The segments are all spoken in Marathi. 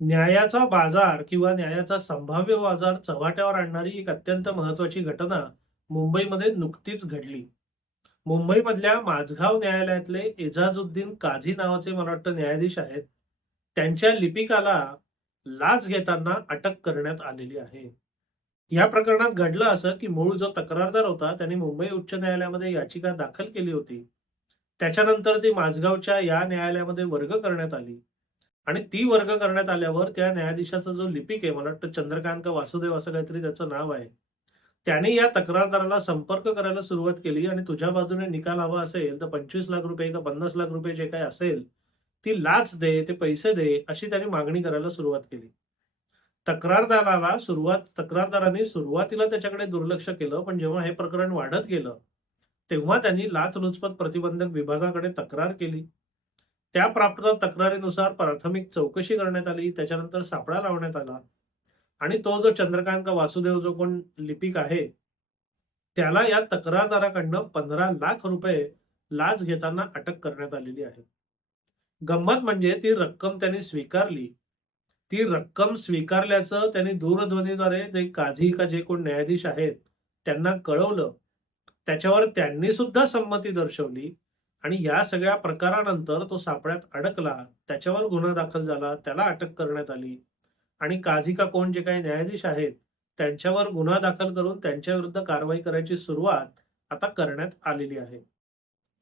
न्यायाचा बाजार किंवा न्यायाचा संभाव्य बाजार चव्हाट्यावर आणणारी एक अत्यंत महत्वाची घटना मुंबईमध्ये नुकतीच घडली. मुंबईमधल्या माझगाव न्यायालयातले एजाजुद्दीन काझी नावाचे मला वाटतं न्यायाधीश आहेत. त्यांच्या लिपिकाला लाच घेताना अटक करण्यात आलेली आहे. या प्रकरणात घडलं असं की मूळ जो तक्रारदार होता त्यांनी मुंबई उच्च न्यायालयामध्ये याचिका दाखल केली होती. त्याच्यानंतर ती माझगावच्या या न्यायालयामध्ये वर्ग करण्यात आली. आणि ती वर्ग करण्यात आल्यावर त्या न्यायाधीशाचा जो लिपिक आहे मला वाटतं चंद्रकांत वासुदेव असं काहीतरी त्याचं नाव आहे. त्याने या तक्रारदाराला संपर्क करायला सुरुवात केली आणि तुझ्या बाजूने निकाल हवा असेल तर पंचवीस लाख रुपये का पन्नास लाख रुपये जे काही असेल ती लाच दे ते पैसे दे अशी त्याने मागणी करायला सुरुवात केली. तक्रारदाराला सुरुवात तक्रारदाराने सुरुवातीला त्याच्याकडे दुर्लक्ष केलं पण जेव्हा हे प्रकरण वाढत गेलं तेव्हा त्यांनी लाचलुचपत प्रतिबंधक विभागाकडे तक्रार केली. त्या प्राप्त तक्रारीनुसार प्राथमिक चौकशी करण्यात आली त्याच्यानंतर सापळा लावण्यात आला. आणि तो जो चंद्रकांत वासुदेव जो कोण लिपिक आहे त्याला या तक्रारदाराकडनं पंधरा लाख रुपये लाच घेताना अटक करण्यात आलेली आहे. गंमत म्हणजे ती रक्कम त्यांनी स्वीकारली. ती रक्कम स्वीकारल्याचं त्यांनी दूरध्वनीद्वारे जे काझी का जे कोण न्यायाधीश आहेत त्यांना कळवलं. त्याच्यावर त्यांनी सुद्धा संमती दर्शवली. आणि या सगळ्या प्रकारानंतर तो सापळ्यात अडकला त्याच्यावर गुन्हा दाखल झाला त्याला अटक करण्यात आली. आणि काझी का कोण जे काही न्यायाधीश आहेत त्यांच्यावर गुन्हा दाखल करून त्यांच्या विरुद्ध कारवाई करायची सुरुवात आता करण्यात आलेली आहे.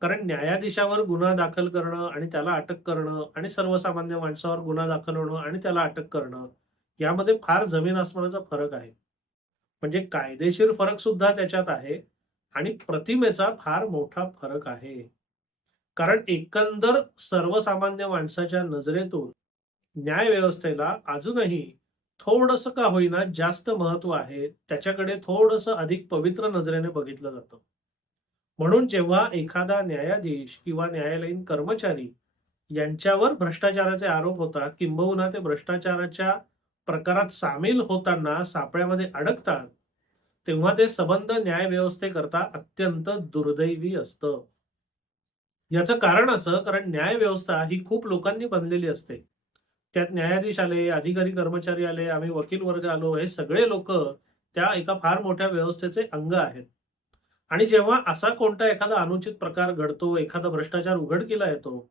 कारण न्यायाधीशावर गुन्हा दाखल करणं आणि त्याला अटक करणं आणि सर्वसामान्य माणसावर गुन्हा दाखल होणं आणि त्याला अटक करणं यामध्ये फार जमीन आसमानाचा फरक आहे. म्हणजे कायदेशीर फरक सुद्धा त्याच्यात आहे आणि प्रतिमेचा फार मोठा फरक आहे. कारण एकंदर सर्वसामान्य माणसाच्या नजरेतून न्याय व्यवस्थेला अजूनही थोडंसं का होईना जास्त महत्त्व आहे त्याच्याकडे थोडंसं अधिक पवित्र नजरेने बघितलं जातं. म्हणून जेव्हा एखादा न्यायाधीश किंवा न्यायालयीन कर्मचारी यांच्यावर भ्रष्टाचाराचे आरोप होतात किंबहुना ते भ्रष्टाचाराच्या प्रकारात सामील होताना सापळ्यामध्ये अडकतात तेव्हा ते संबंध न्यायव्यवस्थेकरता अत्यंत दुर्दैवी असतं. याचं कारण असं कारण न्याय व्यवस्था ही खूप लोकांनी बनलेली असते. त्यात न्यायाधीश आले अधिकारी कर्मचारी आले आम्ही वकील वर्ग आलो हे सगळे लोक त्या एका फार मोठ्या व्यवस्थेचे अंग आहेत. आणि जेव्हा असा कोणता एखादा अनुचित प्रकार घडतो एखादा भ्रष्टाचार उघडकीला येतो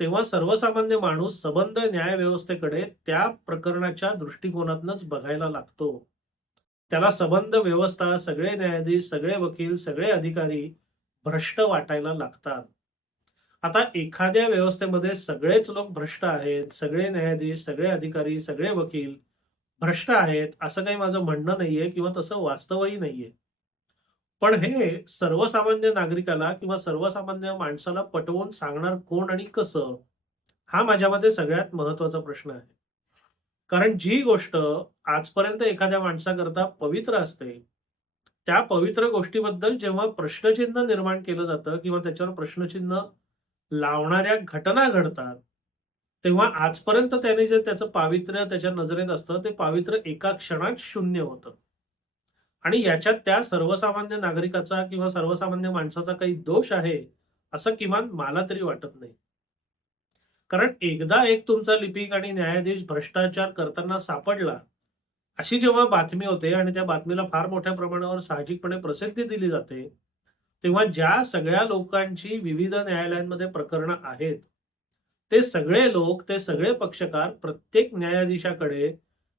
तेव्हा सर्वसामान्य माणूस सबंध न्याय व्यवस्थेकडे त्या प्रकरणाच्या दृष्टिकोनातूनच बघायला लागतो. त्याला सबंध व्यवस्था सगळे न्यायाधीश सगळे वकील सगळे अधिकारी भ्रष्ट वाटायला लागतात. आता एखाद्या व्यवस्थेमध्ये सगळेच लोक भ्रष्ट आहेत सगळे न्यायाधीश सगळे अधिकारी सगळे वकील भ्रष्ट आहेत असं काही माझं म्हणणं नाहीये किंवा तसं वास्तवही नाहीये. पण हे सर्वसामान्य नागरिकाला किंवा सर्वसामान्य माणसाला पटवून सांगणार कोण आणि कसं हा माझ्या सगळ्यात महत्त्वाचा प्रश्न आहे. कारण जी गोष्ट आजपर्यंत एखाद्या माणसाकरता पवित्र असते त्या पवित्र गोष्टीबद्दल जेव्हा प्रश्नचिन्ह निर्माण केलं जातं किंवा त्याच्यावर प्रश्नचिन्ह लावणाऱ्या घटना घडतात तेव्हा आजपर्यंत त्याने जे त्याचं पावित्र्य त्याच्या नजरेत असतं ते पावित्र्य एका क्षणात शून्य होतं. आणि याच्यात त्या सर्वसामान्य नागरिकाचा किंवा सर्वसामान्य माणसाचा काही दोष आहे असं किमान मला तरी वाटत नाही. कारण एकदा एक तुमचा लिपिक आणि न्यायाधीश भ्रष्टाचार करताना सापडला अशी जेव्हा बातमी होते आणि त्या बातमीला फार मोठ्या प्रमाणावर साहजिकपणे प्रसिद्धी दिली जाते तेव्हा ज्या सगळ्या लोकांची विविध न्यायालयांमध्ये प्रकरणं आहेत ते सगळे लोक ते सगळे पक्षकार प्रत्येक न्यायाधीशाकडे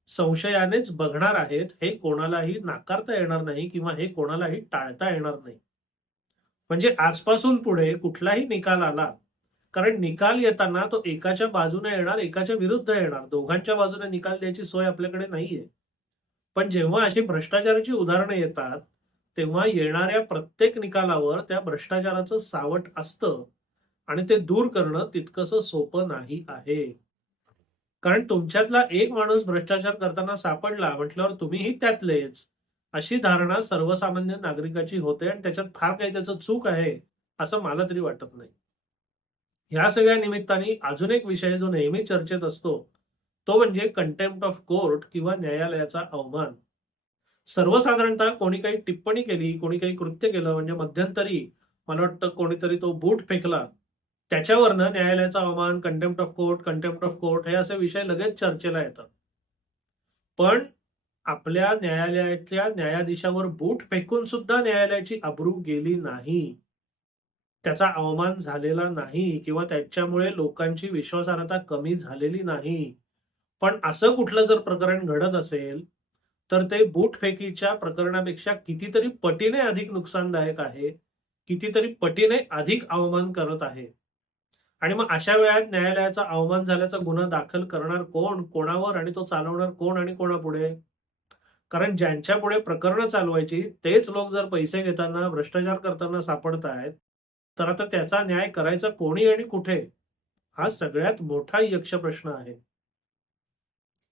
संशयानेच बघणार आहेत हे कोणालाही नाकारता येणार नाही किंवा हे कोणालाही टाळता येणार नाही. म्हणजे आजपासून पुढे कुठलाही निकाल आला कारण निकाल येताना तो एकाच्या बाजूने येणार एकाच्या विरुद्ध येणार दोघांच्या बाजूने निकाल द्यायची सोय आपल्याकडे नाहीये. पण जेव्हा अशी भ्रष्टाचाराची उदाहरणं येतात तेव्हा येणाऱ्या प्रत्येक निकालावर त्या भ्रष्टाचाराचं सावट असतं आणि ते दूर करणं तितकंसं सोपं नाही आहे. कारण तुमच्यातला एक माणूस भ्रष्टाचार करताना सापडला म्हटल्यावर तुम्हीही त्यातलेच अशी धारणा सर्वसामान्य नागरिकाची होते आणि त्याच्यात फार काही त्याचं चूक आहे असं मला तरी वाटत नाही. ह्या सगळ्या निमित्ताने अजून एक विषय जो नेहमी चर्चेत असतो तो म्हणजे कंटेम्प्ट ऑफ कोर्ट किंवा न्यायालयाचा अवमान. सर्वसाधारणतः कोणी काही टिप्पणी केली कोणी काही कृत्य केलं म्हणजे मध्यंतरी मला वाटतं कोणीतरी तो बूट फेकला त्याच्यावरनं न्यायालयाचा अवमान contempt of court contempt of court हे असे विषय लगेच चर्चेला येतात. पण आपल्या न्यायालयातल्या न्यायाधीशावर बूट फेकून सुद्धा न्यायालयाची अब्रू गेली नाही. त्याचा अवमान झालेला नाही किंवा त्याच्यामुळे लोकांची विश्वासार्हता कमी झालेली नाही. पण असं कुठलं जर प्रकरण घडत असेल तर ते बूटफेकीच्या प्रकरणापेक्षा कितीतरी पटीने अधिक नुकसानदायक आहे कितीतरी पटीने अधिक अवमान करत आहे. आणि मग अशा वेळात न्यायालयाचा अवमान झाल्याचा गुन्हा दाखल करणार कोण कोणावर आणि तो चालवणार कोण आणि कोणापुढे? कारण ज्यांच्या पुढे प्रकरणं चालवायची तेच लोक जर पैसे घेताना भ्रष्टाचार करताना सापडत आहेत तर आता त्याचा न्याय करायचा कोणी आणि कुठे? हा सगळ्यात मोठा यक्ष प्रश्न आहे.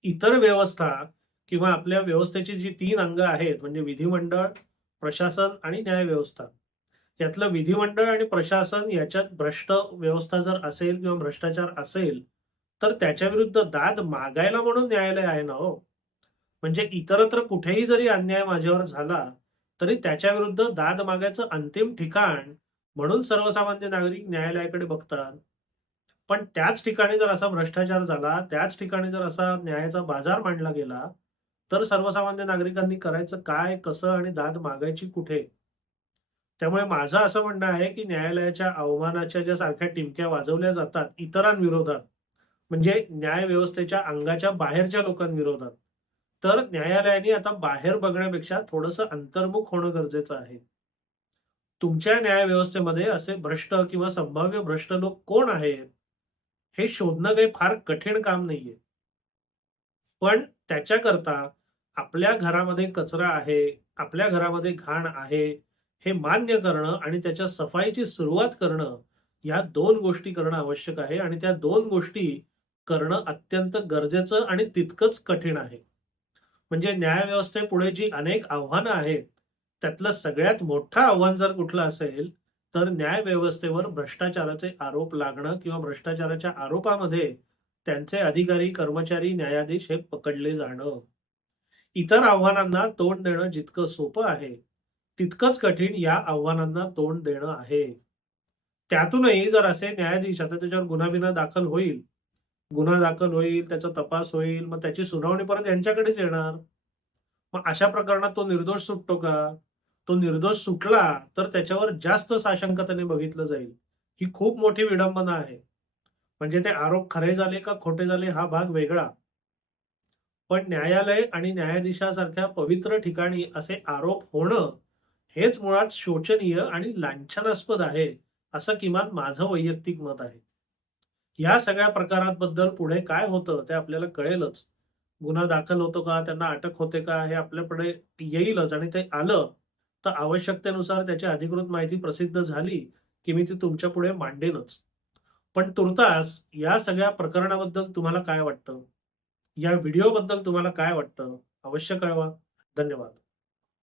इतर व्यवस्था किंवा आपल्या व्यवस्थेची जी तीन अंग आहेत म्हणजे विधिमंडळ प्रशासन आणि न्याय व्यवस्था. यातलं विधिमंडळ आणि प्रशासन याच्यात भ्रष्ट व्यवस्था जर असेल किंवा भ्रष्टाचार असेल तर त्याच्या विरुद्ध दाद मागायला म्हणून न्यायालय आहे ना हो. म्हणजे इतरत्र कुठेही जरी अन्याय माझ्यावर झाला तरी त्याच्या विरुद्ध दाद मागायचं अंतिम ठिकाण म्हणून सर्वसामान्य नागरिक न्यायालयाकडे बघतात. पण त्याच ठिकाणी जर असा भ्रष्टाचार झाला त्याच ठिकाणी जर असा न्यायाचा बाजार मांडला गेला तर सर्वसामान्य नागरिकांनी करायचं काय कसं आणि दाद मागायची कुठे? त्यामुळे माझं असं म्हणणं आहे की न्यायालयाच्या अवमानाच्या ज्या सारख्या टिमक्या वाजवल्या जातात इतरांविरोधात म्हणजे न्याय व्यवस्थेच्या अंगाच्या बाहेरच्या लोकांविरोधात तर न्यायालयाने आता बाहेर बघण्यापेक्षा थोडंसं अंतर्मुख होणं गरजेचं आहे. तुमच्या न्याय व्यवस्थेमध्ये असे भ्रष्ट किंवा संभाव्य भ्रष्ट लोक कोण आहेत हे शोधणं काही फार कठीण काम नाहीये. पण त्याच्याकरता आपल्या घरामध्ये कचरा आहे आपल्या घरामध्ये घाण आहे हे मान्य करणं आणि त्याच्या सफाईची सुरुवात करणं या दोन गोष्टी करणं आवश्यक आहे आणि त्या दोन गोष्टी करणं अत्यंत गरजेचं आणि तितकंच कठीण आहे. म्हणजे न्यायव्यवस्थेपुढे जी अनेक आव्हानं आहेत त्यातलं सगळ्यात मोठं आव्हान जर कुठलं असेल तर न्याय व्यवस्थेवर भ्रष्टाचाराचे आरोप लागणं किंवा भ्रष्टाचाराच्या आरोपामध्ये त्यांचे अधिकारी कर्मचारी न्यायाधीश हे पकडले जाणं. इतर आव्हानांना तोंड देणं जितकं सोपं आहे तितकंच कठीण या आव्हानांना तोंड देणं आहे. त्यातूनही जर असे न्यायाधीश आता त्याच्यावर गुन्हा बिना दाखल होईल गुन्हा दाखल होईल त्याचा तपास होईल मग त्याची सुनावणी परत यांच्याकडेच येणार. मग अशा प्रकरणात तो निर्दोष सुटतो का? तो निर्दोष सुटला तर त्याच्यावर जास्त साशंकतेने बघितलं जाईल. ही खूप मोठी विडंबना आहे. म्हणजे ते आरोप खरे झाले का खोटे झाले हा भाग वेगळा. पण न्यायालय आणि न्यायाधीशासारख्या पवित्र ठिकाणी असे आरोप होणं हेच मुळात शोचनीय आणि लांछनास्पद आहे असं किमान माझं वैयक्तिक मत आहे. या सगळ्या प्रकारांबद्दल पुढे काय होतं ते आपल्याला कळेलच. गुन्हा दाखल होतो का? त्यांना अटक होते का? हे आपल्याकडे येईलच आणि ते आलं तर आवश्यकतेनुसार त्याची अधिकृत माहिती प्रसिद्ध झाली की मी ती तुमच्यापुढे मांडेनच. पण तुर्तास या सगळ्या प्रकरणाबद्दल तुम्हाला काय वाटतं? या व्हिडिओबद्दल तुम्हाला काय वाटतं? अवश्य कळवा. धन्यवाद.